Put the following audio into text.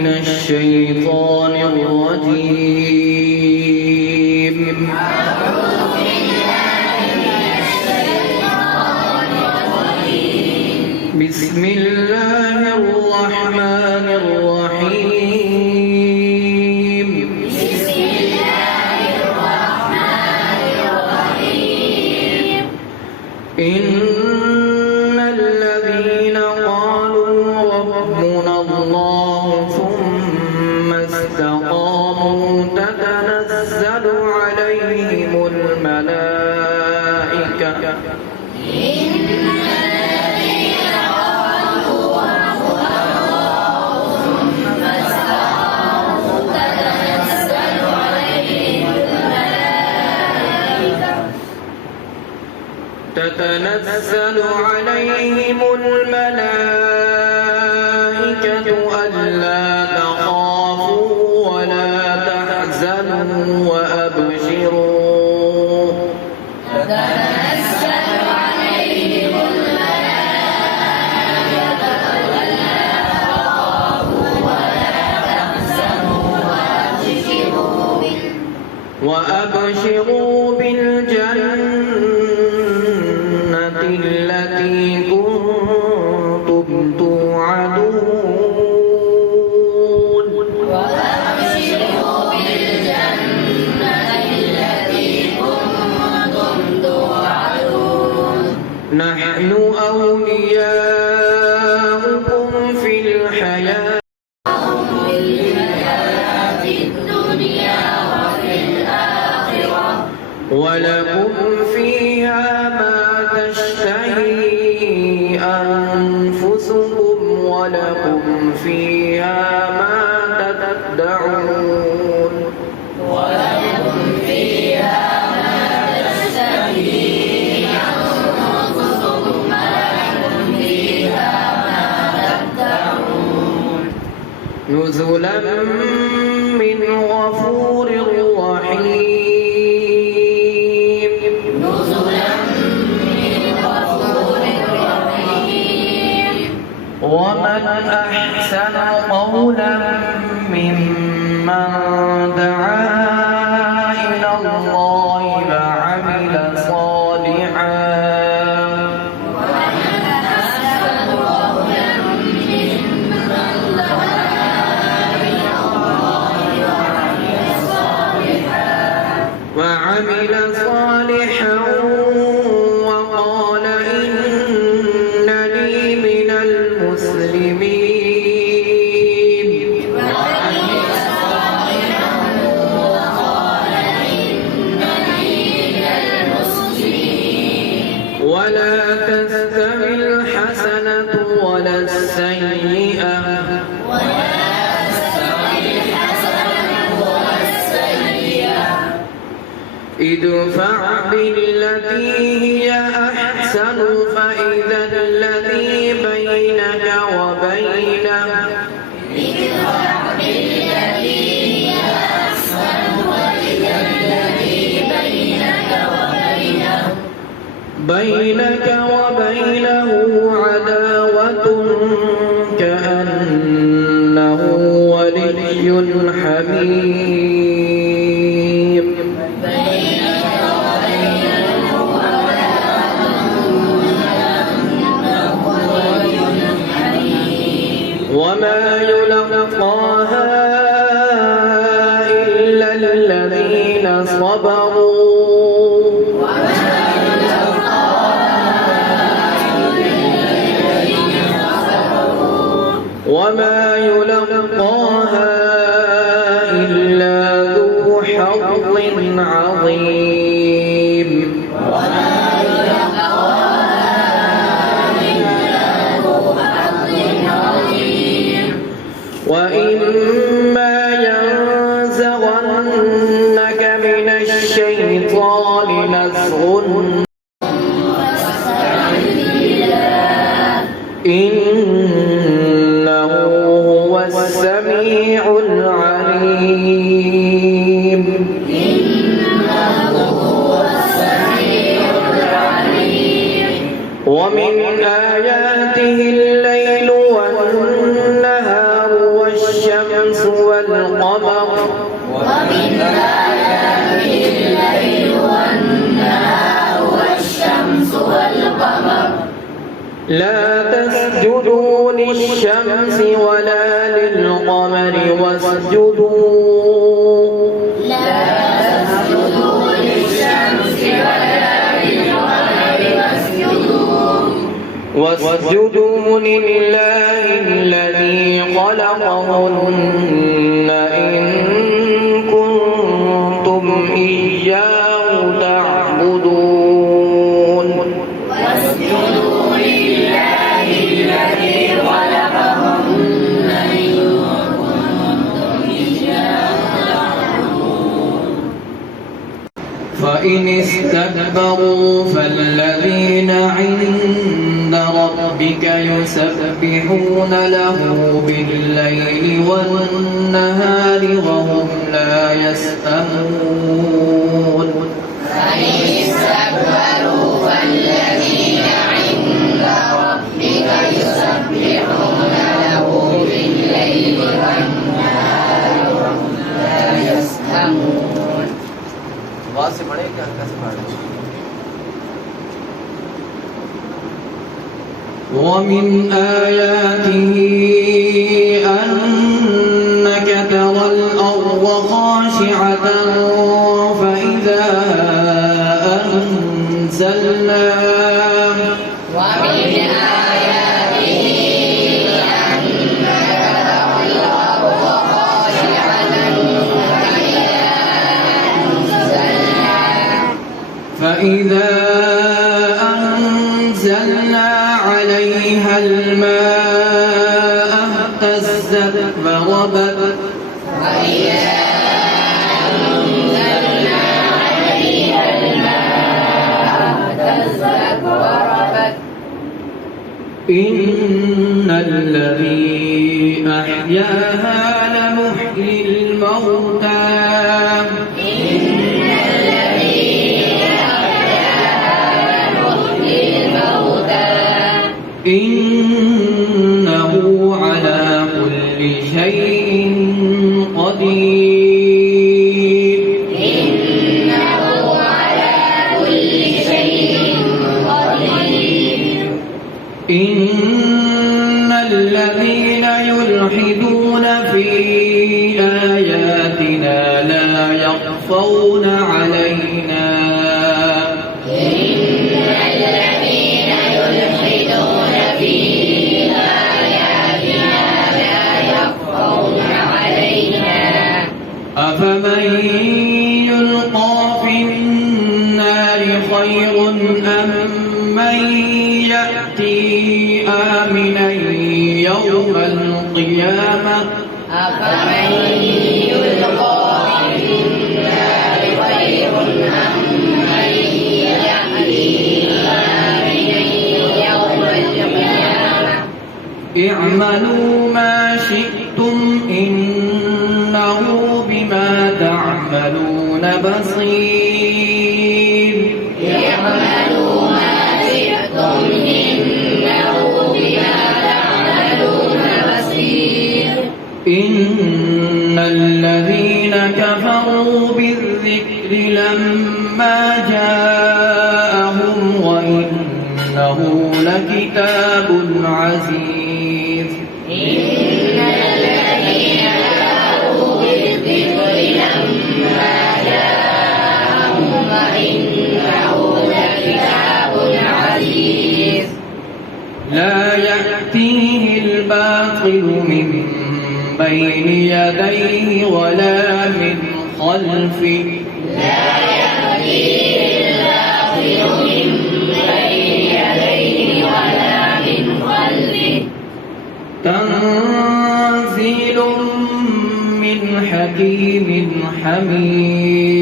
من الشيطان الرجيم. بسم الله الرحمن الرحيم. إن الذين قالوا ربنا الله ثم استقاموا تتنزل عليهم الملائكة ألا تخافوا ولا تحزنوا وأبشروا بالجنة التي كنتم توعدون. نحن أولياؤكم في الحياة ولكم فيها ما تشتهي أنفسكم ولكم فيها ما تدعون. نزلا من غفور رحيم. ومن أحسن قولا ممن دعا إلى الله وعمل صالحا وقال إنني من المسلمين. ولا تستوي الحسنة ولا السيئة ادفع بالتي هي أحسن فإذا الذي بينك وبينه عداوة كأنه ولي حميم. وما يلقاها إلا الذين صبروا وما يلقاها إلا ذو حظ عظيم. وإما ينزغنك من الشيطان نزغ إنه هو السميع العليم. ومن آياته الليل والنهار والشمس والشمس والقمر ومن آياته الليل والنهار والشمس والقمر لا تسجدوا للشمس ولا للقمر واسجدوا لله الذي خلقهن إن كنتم إياه تعبدون. واسجدوا لله الذي خلقهن إن كنتم إياه تعبدون. فإن استكبروا فالذين عند ربك يسبحون له بالليل والنهار وهم لا يسأمون. فإن استكبروا فالذين عند ربك يسبحون له بالليل والنهار وهم لا يسأمون. आवाज से पढ़े क्या हल्का से पढ़े। ومن آياته أنك ترى الأرض خاشعة فإذا أنزلنا ومن آياته أنك ترى الأرض خاشعة فإذا أنزلنا عليها الماء اهتزت وربت وإذا أنزلنا عليها الماء اهتزت وربت. إن الذي أحياها لمحيي الموتى إنه على كل شيء قدير. إنه على كل شيء قدير. إن الذين يلحدون في آياتنا لا يخفون علينا. إن الذين يلحدون في آياتنا لا يخفون علينا. أفمن يلقى في النار خير أم من يأتي آمنا يوم القيامة. أفمن يلقى في النار خير أم من يأتي آمنا يوم القيامة. اعملوا ما شئتم إنه بما تعملون بصير. اعملوا ما شئتم إنه بما تعملون بصير. إن الذين كفروا بالذكر لما جاءهم وإنه لكتاب عزيز. إن الذين كفروا بالذكر لما جاءهم وإنه لكتاب عزيز. لا يأتيه الباطل من بين يديه ولا من خلفه. لا يأتيه الباطل من بين يديه ولا من خلفه. تنزيل من حكيم حميد.